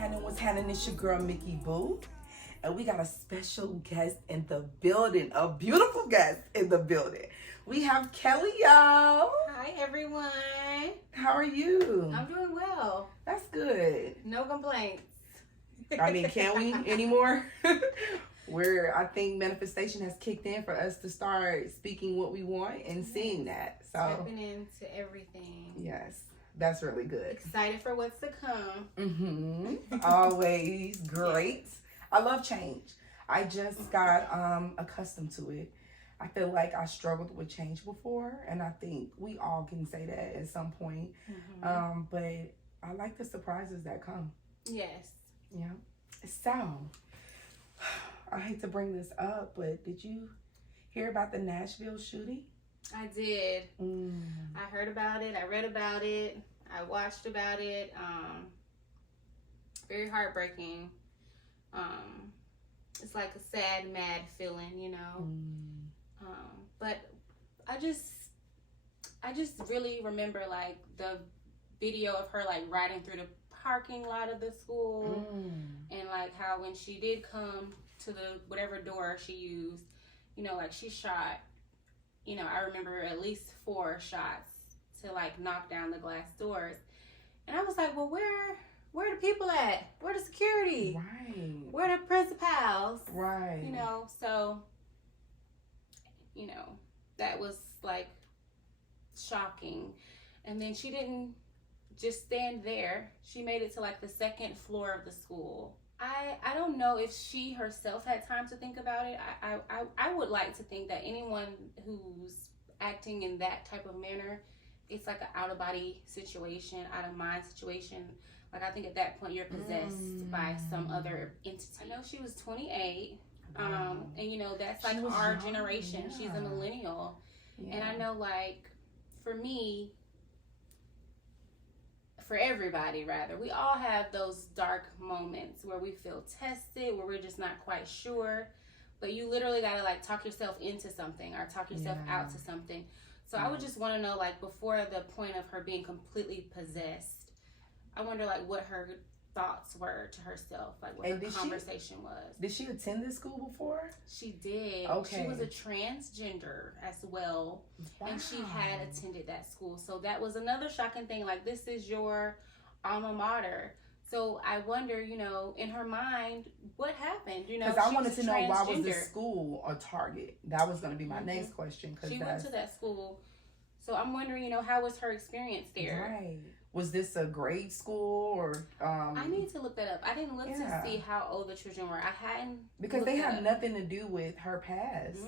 happening? It's your girl, Mickey Boo. And we got a special guest in the building, a beautiful guest in the building. We have Kelly, y'all. Hi, everyone. How are you? I'm doing well. That's good. No complaints. I mean, can we anymore? I think manifestation has kicked in for us to start speaking what we want and seeing that. So stepping into everything. Yes, that's really good. Excited for what's to come. Always great. I love change. I just got accustomed to it. I feel like I struggled with change before, and I think we all can say that at some point. But I like the surprises that come. Yes. Yeah. So, I hate to bring this up, but did you hear about the Nashville shooting? I did. I heard about it. I read about it. I watched about it. Very heartbreaking. It's like a sad, mad feeling, you know. But I just really remember like the video of her like riding through the parking lot of the school, and like how when she did come to the whatever door she used, you know, like she shot, you know, I remember at least 4 shots to like knock down the glass doors, and I was like, well, where the people at? Where the security? Right. Where the principals? Right. You know, so, you know, that was like shocking. And then she didn't just stand there. She made it to like the 2nd floor of the school. I don't know if she herself had time to think about it. I would like to think that anyone who's acting in that type of manner, it's like an out of body situation, out of mind situation. Like, I think at that point you're possessed by some other entity. I know she was 28, and you know, that's like our generation. Yeah. She's a millennial. Yeah. And I know, like, for me, for everybody rather, we all have those dark moments where we feel tested, where we're just not quite sure, but you literally gotta like talk yourself into something or talk yourself out to something. So I would just want to know, like, before the point of her being completely possessed, I wonder like what her thoughts were to herself, like what her conversation was. Did she attend this school before? She did. Okay. She was a transgender as well. Wow. And she had attended that school. So that was another shocking thing. Like, this is your alma mater. So I wonder, you know, in her mind, what happened? You know, because I wanted to know, why was the school a target? That was going to be my next question. She went to that school. So I'm wondering, you know, how was her experience there? Right. Was this a grade school or? I need to look that up. I didn't look to see how old the children were. I hadn't. Because they have nothing to do with her past.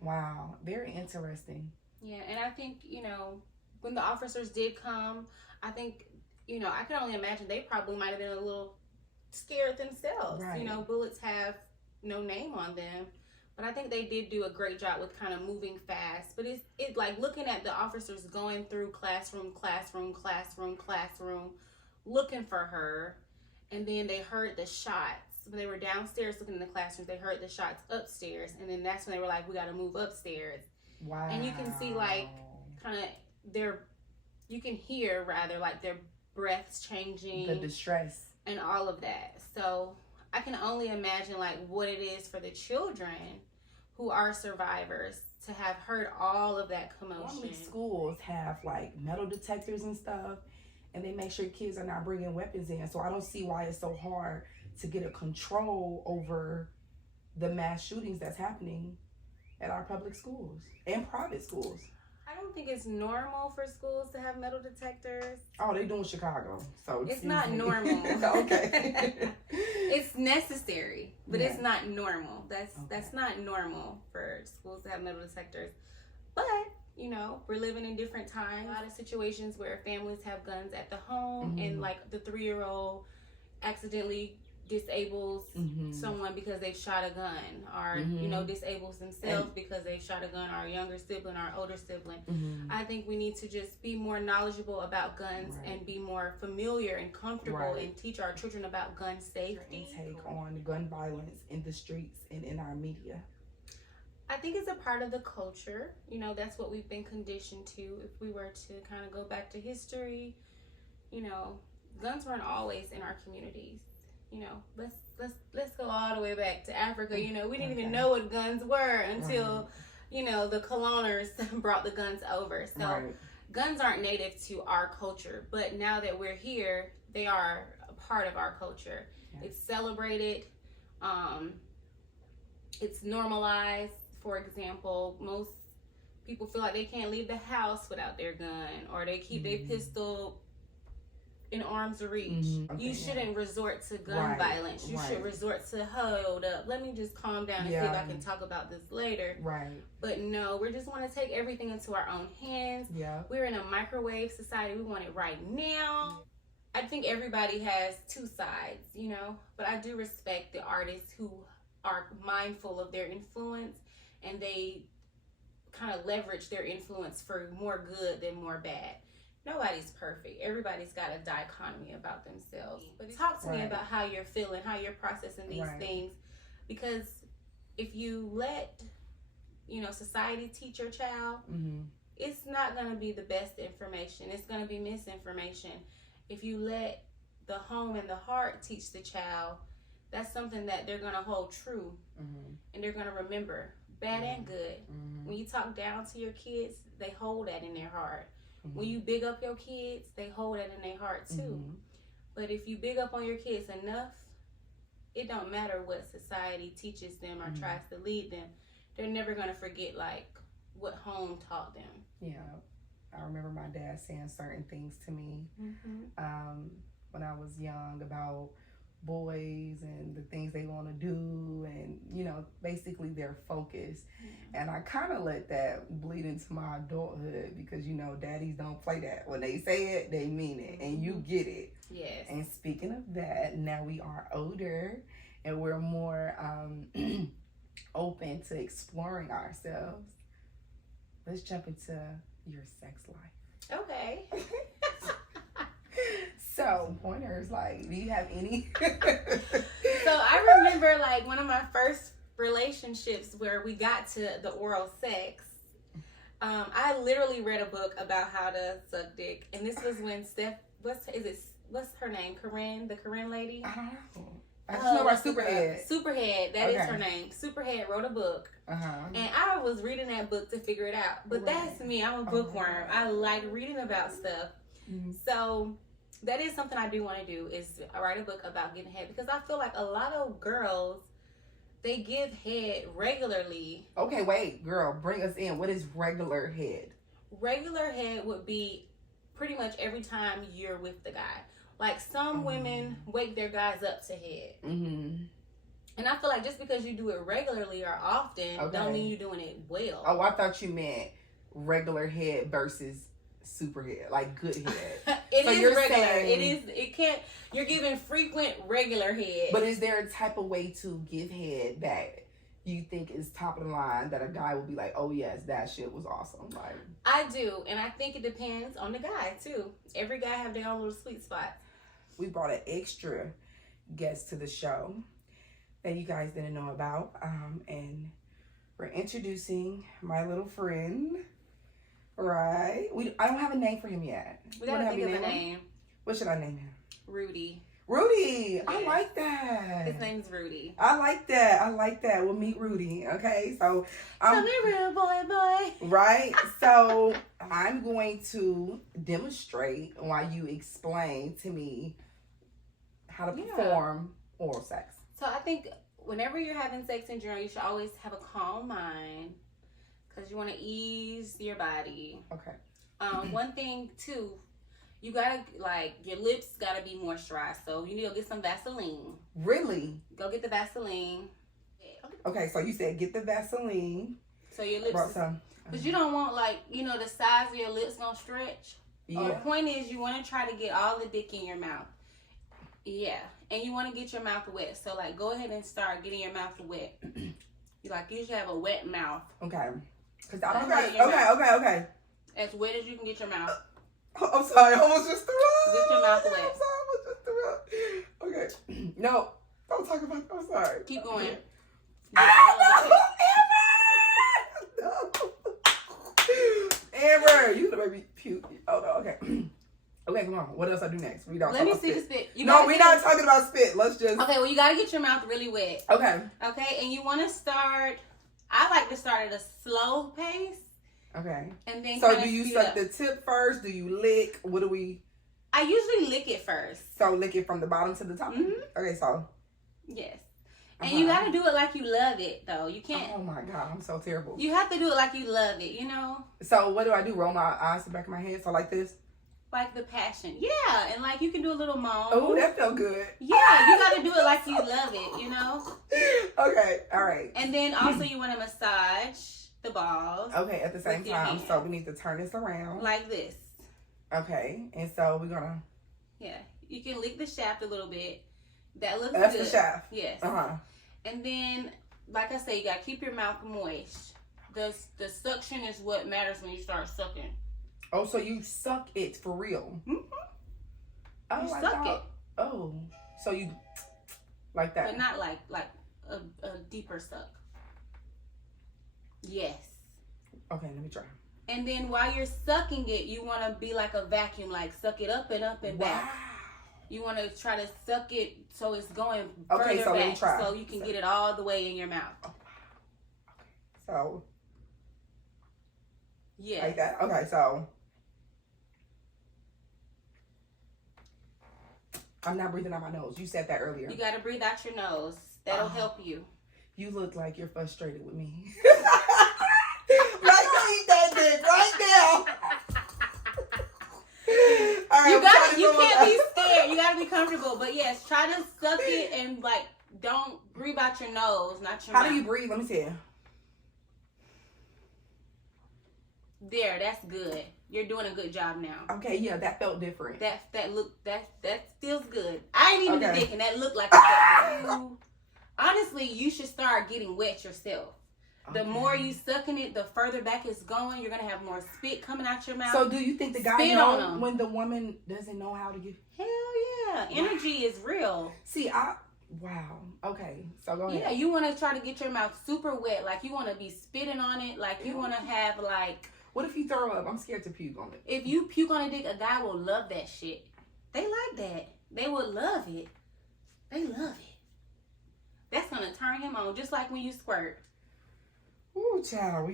Wow. Very interesting. Yeah. And I think, you know, when the officers did come, I think, you know, I can only imagine they probably might have been a little scared themselves. Right. You know, bullets have no name on them. But I think they did do a great job with kind of moving fast. But it's like looking at the officers going through classroom, looking for her. And then they heard the shots. When they were downstairs looking in the classrooms, they heard the shots upstairs. And then that's when they were like, we got to move upstairs. Wow. And you can see like kind of you can hear rather like their breaths changing. The distress. And all of that. So I can only imagine like what it is for the children who are survivors to have heard all of that commotion. Normally schools have like metal detectors and stuff, and they make sure kids are not bringing weapons in. So I don't see why it's so hard to get a control over the mass shootings that's happening at our public schools and private schools. I don't think it's normal for schools to have metal detectors. Oh, they do in Chicago, so it's not normal. Okay. It's necessary, but it's not normal. That's not normal for schools to have metal detectors. But, you know, we're living in different times. A lot of situations where families have guns at the home, and like the 3-year-old accidentally disables someone because they've shot a gun, or you know, disables themselves because they've shot a gun, or a younger sibling or older sibling. I think we need to just be more knowledgeable about guns and be more familiar and comfortable and teach our children about gun safety. Take on gun violence in the streets and in our media. I think it's a part of the culture. You know, that's what we've been conditioned to. If we were to kind of go back to history, you know, guns weren't always in our communities. You know, let's go all the way back to Africa. You know, we didn't even know what guns were until, you know, the coloners brought the guns over. So guns aren't native to our culture, but now that we're here, they are a part of our culture. It's celebrated. It's normalized. For example, most people feel like they can't leave the house without their gun, or they keep their pistol in arm's reach. You shouldn't resort to gun violence. You should resort to, hold up, let me just calm down and see if I can talk about this later. But no, we just want to take everything into our own hands. We're in a microwave society. We want it right now. I think everybody has two sides, you know, but I do respect the artists who are mindful of their influence, and they kind of leverage their influence for more good than more bad. Nobody's perfect. Everybody's got a dichotomy about themselves. But talk to me about how you're feeling, how you're processing these things. Because if you let, you know, society teach your child, it's not going to be the best information. It's going to be misinformation. If you let the home and the heart teach the child, that's something that they're going to hold true. And they're going to remember, bad and good. When you talk down to your kids, they hold that in their heart. When you big up your kids, they hold that in their heart too. But if you big up on your kids enough, it don't matter what society teaches them or tries to lead them. They're never going to forget, like, what home taught them. I remember my dad saying certain things to me when I was young about boys and the things they want to do, and, you know, basically their focus. And I kind of let that bleed into my adulthood, because, you know, daddies don't play that. When they say it, they mean it, and you get it. And speaking of that, now we are older and we're more open to exploring ourselves. Let's jump into your sex life. Okay. So, pointers, like, do you have any? So, I remember, like, one of my first relationships where we got to the oral sex. I literally read a book about how to suck dick. And this was when what's her name? Corinne, the Corinne lady? I don't know. I just know about Superhead. Superhead, that is her name. Superhead wrote a book. And I was reading that book to figure it out. But that's me. I'm a bookworm. I like reading about stuff. So that is something I do want to do, is write a book about getting head, because I feel like a lot of girls, they give head regularly. Okay, wait, girl, bring us in. What is regular head? Regular head would be pretty much every time you're with the guy. Like, some women wake their guys up to head. And I feel like just because you do it regularly or often, don't mean you're doing it well. Oh, I thought you meant regular head versus super head, like good head. It is regular. You're giving frequent regular head. But is there a type of way to give head that you think is top of the line, that a guy will be like, oh yes, that shit was awesome? Like, I do, and I think it depends on the guy too. Every guy have their own little sweet spot. We brought an extra guest to the show that you guys didn't know about, and we're introducing my little friend. Right. I don't have a name for him yet. We gotta think of a name. What should I name him? Rudy. Rudy. Yes. I like that. His name's Rudy. I like that. We'll meet Rudy. Okay. So come here, real boy. Right. So I'm going to demonstrate while you explain to me how to perform oral sex. So I think whenever you're having sex in general, you should always have a calm mind, because you want to ease your body. Okay. One thing too, you gotta, like, your lips gotta be moisturized. So you need to go get some Vaseline. Really? Go get the Vaseline. Okay, so you said get the Vaseline. So your lips. Brought some. Because you don't want, like, you know, the size of your lips gonna stretch. Yeah. The point is, you want to try to get all the dick in your mouth. Yeah. And you want to get your mouth wet. So, like, go ahead and start getting your mouth wet. You should have a wet mouth. Okay. Okay. As wet as you can get your mouth. I'm sorry, I almost just threw up. Get your mouth wet. I'm sorry, I almost just threw up. Okay. No, don't talk about it. I'm sorry. Keep going. No. Amber, you gonna make me puke. Oh, no, okay. Okay, come on. What else I do next? We don't. Let me talk see about the spit. No, we're not talking about spit. Let's just. Okay, well, you gotta get your mouth really wet. Okay. Okay, and you want to start. I like to start at a slow pace. Okay. And then. So do you suck the tip first? Do you lick? What do we? I usually lick it first. So lick it from the bottom to the top. Mm-hmm. Okay, so. Yes. And you gotta do it like you love it, though. You can't. Oh my God, I'm so terrible. You have to do it like you love it, you know? So what do I do? Roll my eyes to the back of my head? So like this? Like the passion. Yeah, and like you can do a little moan. Oh, that felt good. Yeah, you gotta do it like you love it, you know? Okay, all right. And then also you wanna massage the balls. Okay, at the same time. So we need to turn this around. Like this. Okay, and so we're gonna. Yeah, you can lick the shaft a little bit. That looks That's good. the shaft. Yes. And then, like I say, you gotta keep your mouth moist. The suction is what matters when you start sucking. Oh, so you suck it for real? Mm-hmm. Oh, you suck it. Oh, so you like that? But not like a deeper suck. Yes. Okay, let me try. And then while you're sucking it, you want to be like a vacuum, like suck it up and back. You want to try to suck it so it's going further so let me back try. so you can get it all the way in your mouth. Oh, wow. Okay. So. Yeah. Like that. Okay, so. I'm not breathing out my nose. You said that earlier. You got to breathe out your nose. That'll help you. You look like you're frustrated with me. Like I eat that dick right now. All right, you can't be scared. You gotta be comfortable. But yes, try to suck it and like don't breathe out your nose, not your mouth. How do you breathe? Let me see. There, that's good. You're doing a good job now. Okay, yeah, that felt different. That feels good. I ain't even the dick, and that looked like it felt good. Honestly, you should start getting wet yourself. The more you sucking it, the further back it's going. You're gonna have more spit coming out your mouth. So, do you think the guy knows when the woman doesn't know how to give? Hell yeah, energy is real. See, wow. Okay, so go ahead. Yeah, you want to try to get your mouth super wet, like you want to be spitting on it, like you want to have like. What if you throw up? I'm scared to puke on it. If you puke on a dick, a guy will love that shit. They like that. They would love it. They love it. That's gonna turn him on, just like when you squirt. Ooh, child,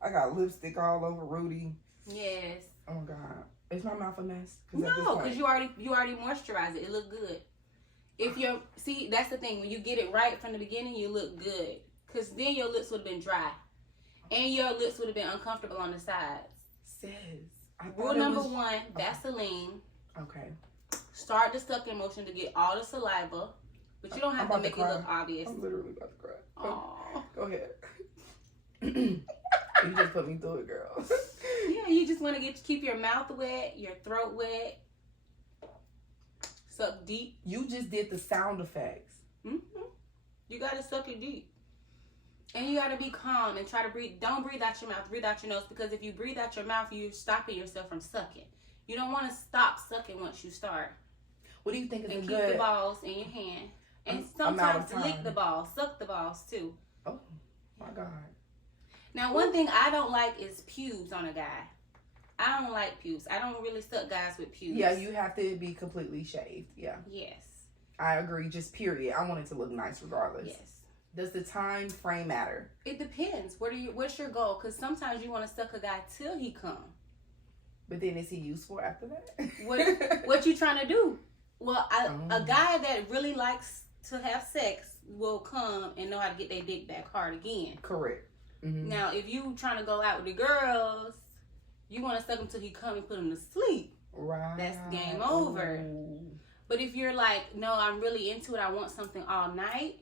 I got lipstick all over Rudy. Yes. Oh my God, is my mouth a mess? No, because you already moisturized it. It looked good. If you're that's the thing. When you get it right from the beginning, you look good. Because then your lips would have been dry, and your lips would have been uncomfortable on the sides. Rule number 1: Vaseline. Okay. Start the sucking motion to get all the saliva, but you don't have to make it look obvious. I'm literally about to cry. Aww. Go ahead. You just put me through it, girl. Yeah, you just want to keep your mouth wet, your throat wet. Suck deep. You just did the sound effects. Mm-hmm. You gotta suck it deep, and you gotta be calm and try to breathe. Don't breathe out your mouth. Breathe out your nose, because if you breathe out your mouth, you're stopping yourself from sucking. You don't want to stop sucking once you start. What do you think is and a keep good the balls in your hand, and sometimes lick the balls, suck the balls too. Oh my God. Now, one thing I don't like is pubes on a guy. I don't like pubes. I don't really suck guys with pubes. Yeah, you have to be completely shaved. Yeah. Yes. I agree. Just period. I want it to look nice regardless. Yes. Does the time frame matter? It depends. What's your goal? Because sometimes you want to suck a guy till he come. But then is he useful after that? What you trying to do? Well, a guy that really likes to have sex will come and know how to get their dick back hard again. Correct. Mm-hmm. Now, if you trying to go out with the girls, you want to suck him till he come and put him to sleep. Right. That's game over. Ooh. But if you're like, no, I'm really into it, I want something all night,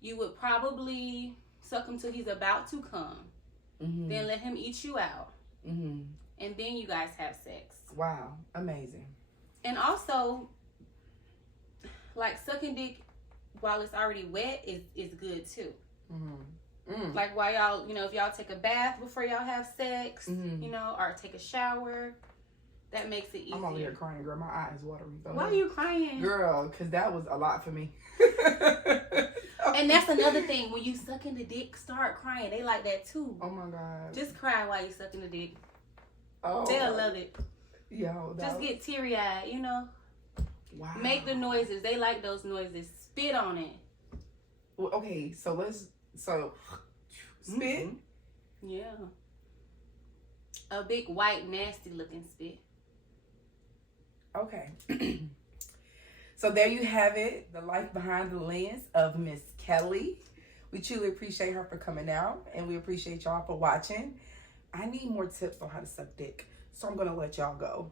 you would probably suck him till he's about to come. Mm-hmm. Then let him eat you out. Mm-hmm. And then you guys have sex. Wow. Amazing. And also, like, sucking dick while it's already wet is good too. Mm-hmm. Mm. Like while y'all, if y'all take a bath before y'all have sex, or take a shower, that makes it easier. I'm over here crying, girl. My eyes watering. Why are you crying? Girl, because that was a lot for me. And that's another thing. When you sucking the dick, start crying. They like that too. Oh my God. Just cry while you sucking the dick. Oh. They'll love it. Yo, Just get teary-eyed, you know? Wow. Make the noises. They like those noises. Spit on it. Well, okay, so spit. Yeah. A big white nasty looking spit. Okay. So there you have it, the life behind the lens of Miss Kelly. We truly appreciate her for coming out, and we appreciate y'all for watching. I need more tips on how to suck dick, so I'm gonna let y'all go.